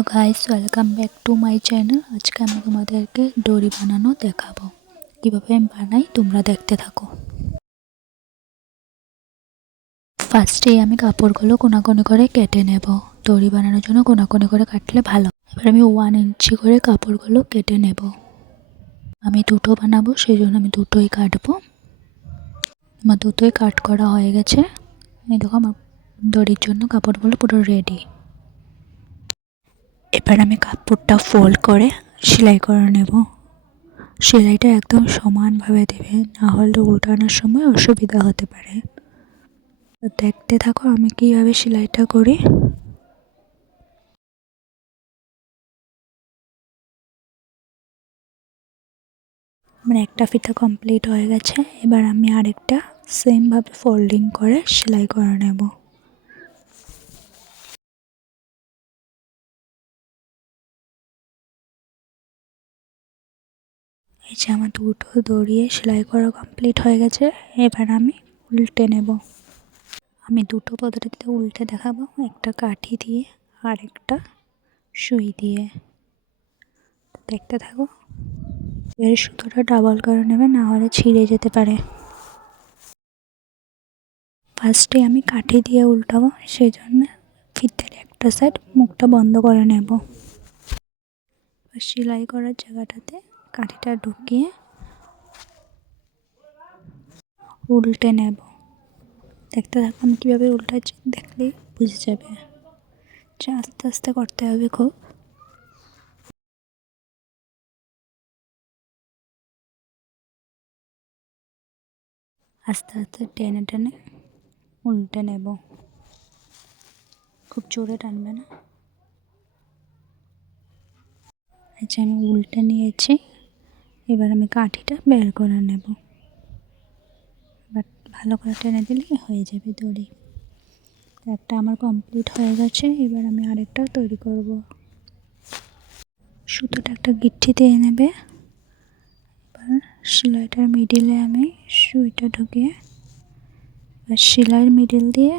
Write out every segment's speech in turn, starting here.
Hello guys, welcome back to my channel. আজকে আমি তোমাদেরকে দড়ি বানানো দেখাবো। কীভাবে আমি বানাই তোমরা দেখতে থাকো। ফার্স্টেই আমি কাপড়গুলো কোনাকুনি করে কেটে নেব। দড়ি বানানোর জন্য কোনাকুনি করে কাটলে ভালো। এবার আমি 1 ইঞ্চি করে কাপড়গুলো কেটে নেব। আমি দুটো বানাবো, সেই জন্য আমি দুটোই কাটবো। আমার দুটোই কাট করা হয়ে গেছে। এই দেখো আমার দড়ির জন্য কাপড়গুলো পুরো রেডি। এবার আমি কাপড়টা ফোল্ড করে সেলাই করে নেব। সেলাইটা একদম সমানভাবে দেবে, না হলে উল্টানোর সময় অসুবিধা হতে পারে। তো দেখতে থাকো আমি কীভাবে সেলাইটা করি। আমার একটা ফিতা কমপ্লিট হয়ে গেছে। এবার আমি আরেকটা সেমভাবে ফোল্ডিং করে সেলাই করে নেব। এই যে আমার দুটো দড়িয়ে সেলাই করা কমপ্লিট হয়ে গেছে। এবার আমি উল্টে নেব। আমি দুটো পদ্ধতিতে উল্টে দেখাবো, একটা কাঠি দিয়ে আর একটা সুই দিয়ে। দেখতে থাকো। এর সুতোটা ডাবল করে নেবে, না হলে ছিঁড়ে যেতে পারে। ফার্স্টে আমি কাঠি দিয়ে উল্টাবো, সেই জন্য ফিতের একটা সাইড মুখটা বন্ধ করে নেব। সেলাই করার জায়গাটাতে কাঠিটা ঢুকিয়ে উল্টে নেব। দেখতে থাকো আমি কীভাবে উল্টাচ্ছি, দেখলেই বুঝে যাবে। আস্তে আস্তে করতে হবে খুব। আস্তে আস্তে টেনে টেনে উল্টে নেব। খুব জোরে টানবে না। আচ্ছা, আমি উল্টে নিয়েছি। এবার আমি কাঠিটা বের করে নেব। বাট ভালো করে টেনে দিলেই হয়ে যাবে দড়ি। একটা আমার কমপ্লিট হয়ে গেছে। এবার আমি আরেকটা তৈরি করব। সুতোটা একটা গিট্টি দিয়ে নেবে। এবার সেলাইটার মিডিলে আমি সুইটা ঢুকিয়ে সেলাইয়ের মিডিল দিয়ে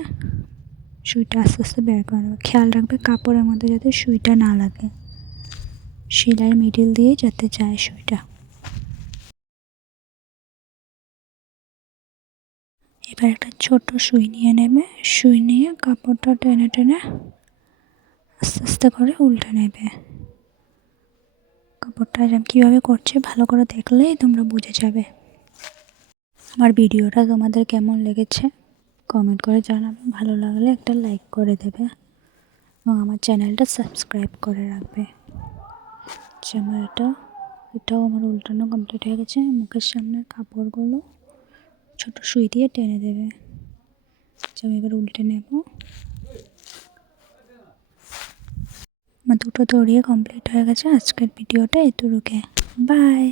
সুইটা আস্তে আস্তে বের করে নেবে। খেয়াল রাখবে কাপড়ের মধ্যে যাতে সুইটা না লাগে। সেলাইয়ের মিডিল দিয়ে যাতে যায় সুইটা। এবার একটা ছোট সুই নিয়ে নেবে। সুই নিয়ে কাপড়টা টেনে টেনে আস্তে আস্তে করে উল্টে নেবে। কাপড়টা কীভাবে করছে ভালো করে দেখলেই তোমরা বুঝে যাবে। আমার ভিডিওটা তোমাদের কেমন লেগেছে কমেন্ট করে জানাবে। ভালো লাগলে একটা লাইক করে দেবে এবং আমার চ্যানেলটা সাবস্ক্রাইব করে রাখবে। আমার এটাও আমার উল্টানো কমপ্লিট হয়ে গেছে। মুখের সামনের কাপড়গুলো ছোট সুই দিয়ে টেনে দেবে। আমি এবার উল্টে নেব। আমার দুটো দড়িয়ে কমপ্লিট হয়ে গেছে। আজকের ভিডিওটা এতটুকু। বাই।